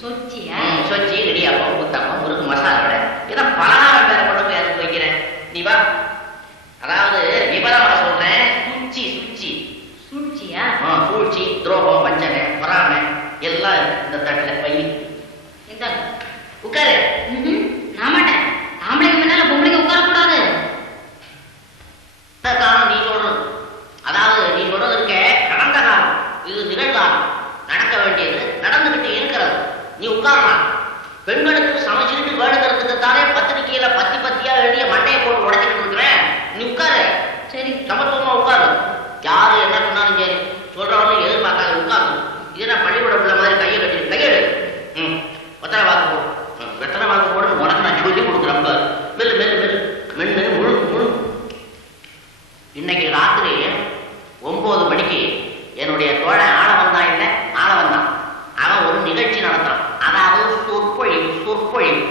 சொச்சியா? சொச்சி, இடியாப்பம், ஊத்தப்பம், முறுக்கு, மசாலா வடை, இதான் பலகாரம் வேற கொண்டு போய் அதுக்கு வைக்கிறேன். நீ வா. அதாவது விபரமா சொல்றேன். சுச்சி சுச்சி சூழ்ச்சியா? சூழ்ச்சி, துரோகம், வஞ்சனை, பொறாமை எல்லாம் இந்த தட்டுல பை. இந்த உட்காரு. நான் மாட்டேன். ஆம்பளைங்க முன்னால பொம்பளைங்க உட்காரக்கூடாது. காலம் நீ சொல்றது, அதாவது நீ சொல்றது இருக்க கடந்த காலம், இது நிகழ்காலம். நடக்க வேண்டியது நடந்துகிட்டு இருக்கிறது. நீ உட்காரலாம். பெண்களுக்கு சமைச்சுக்கிட்டு வேணுங்கிறதுக்கு தானே பத்திரிகையில பத்தி பத்தியா எழுதிய மண்டையை போட்டு உடைச்சிட்டு இருக்கிறேன். நீ உட்காரு. சரி, சமத்துவமா உட்காரு. யாரு என்ன சொன்னாலும் சரி, சொல்றவங்க எதிர்பார்க்காத உட்காரு. இது நான் பள்ளிக்கூட பிள்ளை மாதிரி கையை கட்டி கையெடு. வெத்தனை வாக்கு போடு. வெத்தனை வாக்கு போடுன்னு உனக்கு நான் சொல்லி கொடுக்குறேன். மெல்லு மெல்லு மெல்லு மென்னு முழு முழு. இன்னைக்கு ராத்திரி 9 மணிக்கு என்னுடைய தோழன் ஆளவன் தான் இல்லை, ஆளவன் தான். அவன் ஒரு நிகழ்ச்சி நடத்துறான். அதாவது சொற்பொழிவு. சொற்பொழிவு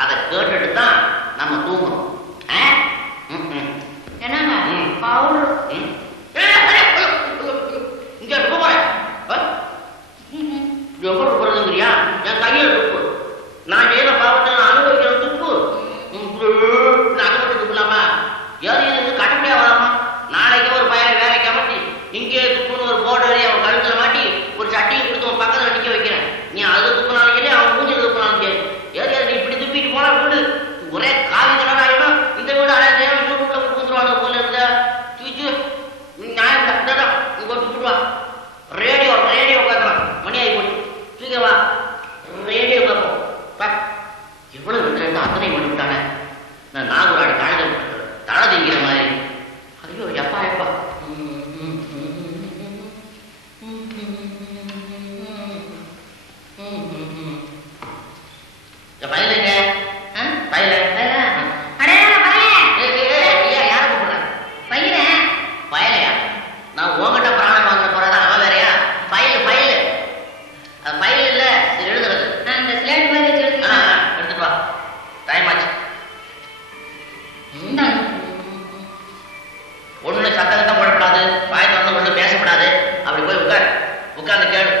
அதை கேட்டுட்டு தான் நம்ம தூங்கணும். என்னங்க பவுடர் இங்க போறேன். எவ்வளவு போறதுங்கிறியா? என் கையில் துப்பு. நான் செய்த பாவத்தை நான் அனுபவிக்கிற துப்பு. அனுபவிச்சு துப்புலாமா? ஏதாவது கடுமையா வராமா? நாளைக்கு ஒரு பையனை வேலைக்கு அமர்த்தி இங்கே துப்புன்னு ஒரு போர்டு எழுதி அவன் கழுத்துல மாட்டி ஒரு சட்டியை கொடுத்து அவன் பக்கத்துல நிக்க வைக்கிறேன். நீ அதுல துப்புனாலும் சரி, அவன் மூஞ்சில துப்புனாலும் சரி. ஏதாவது நீ இப்படி துப்பிட்டு போனா வீடு ஒரே காவி கலர் ஆகிடும். இந்த வீடு அழகு வீட்டுக்குள்ள புகுந்துருவாங்க போல இருந்தா தூச்சு நியாயம் தான். இங்க துப்புடுவா. ரேடியோ ரேடியோ கேட்கலாம். மணி ஆகி போட்டு தூக்கவா. ரேடியோ கேட்போம். எவ்வளவு ரெண்டு அத்தனை பண்ணிவிட்டானே. நான் நாகூராடி கழகம் தலை திங்கிற மாதிரி. ஐயோ எப்பா எப்பா. பயிலுங்க பயில யார கூப்பிடுறேன்? பயலையா? நான் உங்ககிட்ட பிராணம் வாங்க போறதா? அவன் வேறையா? பயில் பயில் பயில் இல்ல, எழுதுறது. அந்த ஸ்லேட் மாதிரி வச்சு எடுத்துட்டு வா. டைம் ஆச்சு. ஒண்ணு சத்தம் போடப்படாது, வாய் திறந்து ஒண்ணு பேசப்படாது. அப்படி போய் உட்கார். உட்கார்ந்து கேளு.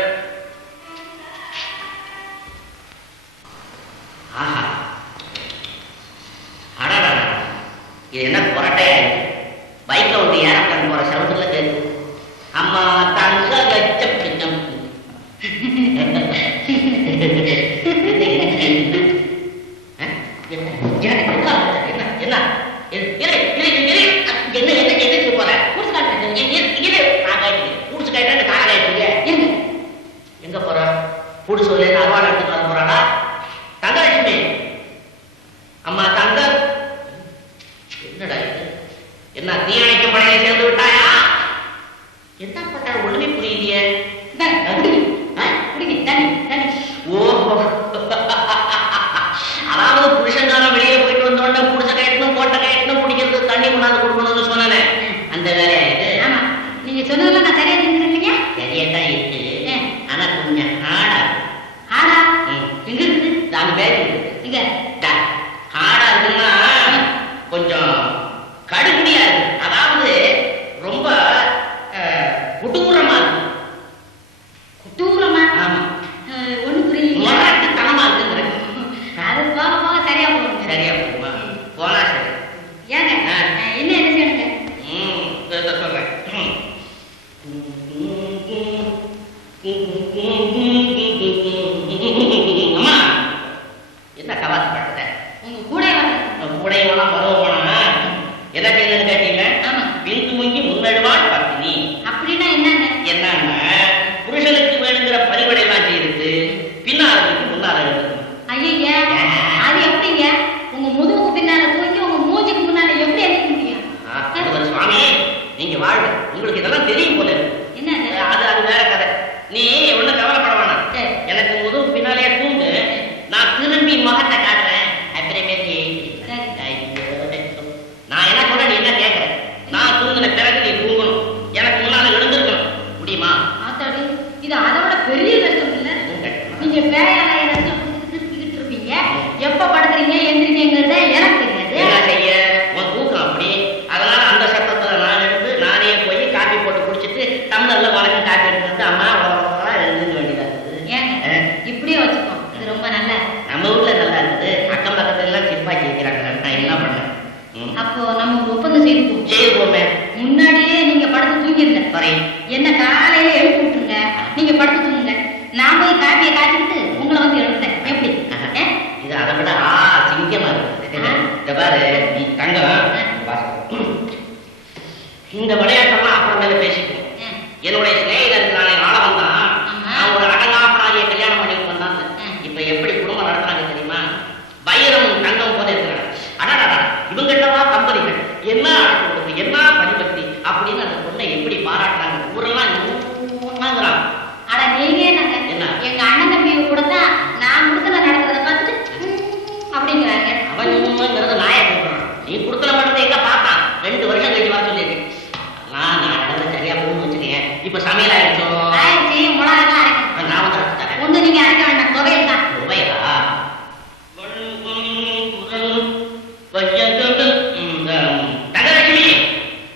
ஆஹா, அடடா, இது என்ன புரட்டையா இருக்கு? பைக்ல வந்து ஏரோப்ளேன் போற சவுண்ட்ல கேட்கு. அம்மா தங்க லட்சம் எங்க போற? புடி சொல்லு. அருவாள் எடுத்துட்டு வர போறாடா தங்கலட்சுமி. அம்மா தங்க. என்னடா இது? என்ன தீயணைக்கும் படையை சேர்ந்து விட்டாயா? என்ன பண்ண ஒண்ணுமே புரியலையே. ஓஹோ, அதாவது புருஷங்காலம் வெளியே போயிட்டு வந்தோடனே புடிச்ச கயட்டணும் கோட்டை கயட்டணும் குடிக்கிறது தண்ணி கொண்டாந்து கொடுக்கணும்னு சொன்னேன். அந்த வேலையா இது? ஆமா, நீங்க சொன்னதெல்லாம் நான் சரியா செஞ்சிருக்கீங்க. சரியா தான் இருக்கு. ஆனா கொஞ்சம் ஹார்டா. ஆடா எங்க இருக்குது? நாங்க பேரு இங்க ஹார்டா இருக்குன்னா கொஞ்சம் கடுபடியா இருக்கு. அதாவது ரொம்ப குட்டூரமா இருக்கு. குட்டூரமா? ஆமா. ஒண்ணு புரியல. முரட்டுத்தனமா இருக்குங்கிற. அது போக போக சரியா போகுங்க. சரியா போகுமா? போனா சரி. ஏங்க என்ன என்ன செய்யணுங்க? சொல்றேன். அம்மா என்ன கவாத்து அப்போ நம்ம ஒரு ஒப்பந்தம் செய்துப்போம். செய்துப்போமே. முன்னாடியே நீங்க படுத்து தூங்கிருங்க. சரி. என்ன காலையில எழுப்பி விட்டுருங்க. நீங்க படுத்து தூங்குங்க. நான் போய் காப்பியை காய்ச்சிக்கிட்டு உங்களை வந்து எழுப்புறேன். எப்படி? இது அதை விட சிங்கமா இருக்கு. இந்த பாரு நீ தங்கம், இந்த விளையாட்டெல்லாம் அப்புறமேல பேசிப்போம். என்னுடைய சிநேகிதருக்கு நாளை ஆளவன் தான் நான் ஒரு அடங்காப்பனாரியை கல்யாணம் பண்ணிட்டு வந்தாங்க. இப்ப எப்படி குடும்பம் நடத்துறாங்க தெரியுமா? வைரமும் தங்கம் போல இருக்கிறாங்க. அடாடா, இவங்கிட்டவா தம்பதிகள் என்ன அடக்கம், என்ன பணிபக்தி அப்படின்னு அந்த பொண்ணை எப்படி பாராட்டுறாங்க. ஊரெல்லாம் வாங்குறாங்க. ஆனா நீங்க என்ன எங்க அண்ணன் தம்பி கூட தான் நான் குடுத்தல நடக்கிறத பார்த்துட்டு அப்படிங்கிறாங்க. அவன்ங்கிறது நாயை கூப்பிடுறான். நீ குடுத்தல மட்டும் எங்க பார்த்தான் 2 வருஷம் கழிச்சு வர சொல்லியிருக்கேன். நான் நடந்து சரியா போகணும்னு வச்சுக்கேன். இப்ப சமையல் ஆயிடுச்சோ? ஆயிடுச்சு. மிளகாலாம் அரைக்கணும். நான் வந்து அரைச்சிட்டேன். ஒன்று நீங்க அரைக்க வேண்டாம், துவையல் தான். துவையலா? தங்கலட்சுமி,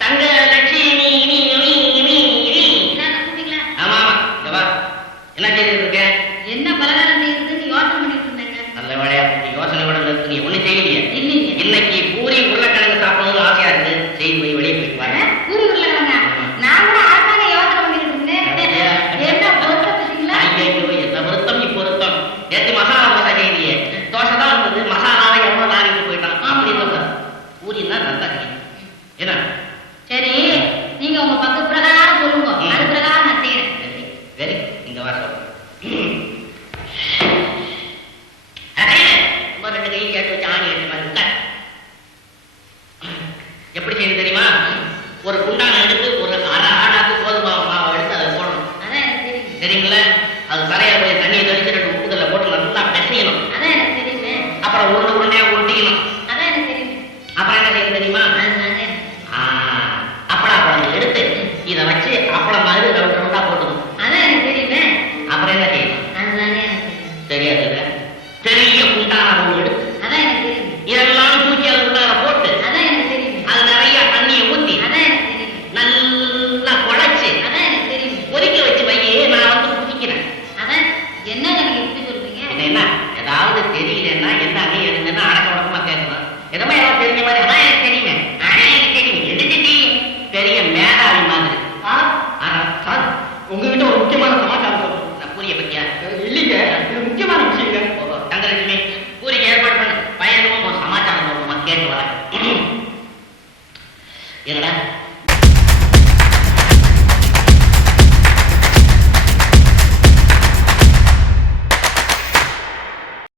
தங்கலட்சுமி. ஆமா ஆமா, இந்த வா. என்ன செய்துட்டு இருக்கேன்? என்ன பலகாரம் செய்யறதுன்னு யோசனை பண்ணிட்டு இருந்தேங்க. நல்ல வேலையா யோசனை கூட இருக்கு. நீ ஒண்ணு செய்யலையே. இல்லைங்க. இன்னைக்கு பூரி உருளைக்கிழங்கு சாப்பிடணும்னு ஆசையா இருக்கு. செய்து போய் வெளியே போயிட்டு வர. பூரி உருளைக்கிழங்கா? நான் கூட அரசாங்க யோசனை பண்ணிட்டு இருந்தேன். என்ன பொருத்த பார்த்தீங்களா? என்ன வருத்தம் இப்போ வருத்தம். நேற்று மசாலா தோசை செய்தியே, தோசை தான் இருந்தது, மசாலாவை எவ்வளவு நாளைக்கு போயிட்டான் அப்படின்னு சொல்றாரு. பூரின்னா நல்லா செய்யும். என்ன சரி, நீங்க உங்க பக்க பிரகாரம் சொல்லுங்க. அது பிரகாரம் நான் செய்யறேன். வெரி இந்த வாசம் 2 கையும் சேர்த்து வச்சு ஆணி எடுத்து பாருங்க. எப்படி செய்யணும் தெரியுமா? ஒரு குண்டான எடுத்து ஒரு அரை ஆடாக்கு கோதுமை மாவை எடுத்து அதை போடணும். அதான் எனக்கு தெரியும். தெரியுமில்ல? அது தரையில போய் தண்ணியை தெளிச்சு 2 உப்புதல்ல போட்டு நல்லா பிசையணும். அதான் எனக்கு தெரியுமே. அப்புறம் உருண்டையா உருட்டிக்கணும். அதான் எனக்கு தெரியுமே. அப்புறம் என்ன செய்யணும் தெரியுமா? அப்பளம் குழம்பு எடுத்து இதை வச்சு அப்பளம் மாதிரி ரவுண்டா போட்டுக்கணும். அதான் எனக்கு தெரியுமே. அப்புறம் என்ன செய்யணும்? அதுதானே எனக்கு தெரியும். தெரியாது. பெரிய குண்டான ஒன்று எடுத்து அதான் எனக்கு தெரியும். இதெல்லாம் தூக்கி அது உள்ளார போட்டு அதான் எனக்கு தெரியுமே. அது நிறைய தண்ணியை ஊத்தி அதான் எனக்கு தெரியுமே. நல்லா குழைச்சு அதான் எனக்கு தெரியும். கொதிக்க வச்சு வையே, நான் வந்து குதிக்கிறேன். அதான் என்னங்க நீங்க இப்படி சொல்றீங்க? என்ன ஏதாவது தெரியலன்னா என்ன எழுதுன்னா அடக்க உடக்கமா கேட்கணும். என்னமோ ஏதாவது தெரிஞ்ச மாதிரி அதான் எனக்கு தெரியுமே. எனக்கு தெரியும். எதுக்கு தெரியும்? பெரிய மேதாவி மாதிரி. உங்ககிட்ட ஒரு முக்கியமான சமாச்சாரம் சொல்றேன். நான் பூரிய பத்தியா? இல்லைங்க, இது முக்கியமான விஷயங்க. தங்கலட்சுமி, பூரிக்கு ஏற்பாடு பண்ணு. பையனும் ஒரு சமாச்சாரம் சொல்லுமா கேட்டு வரேன். என்னடா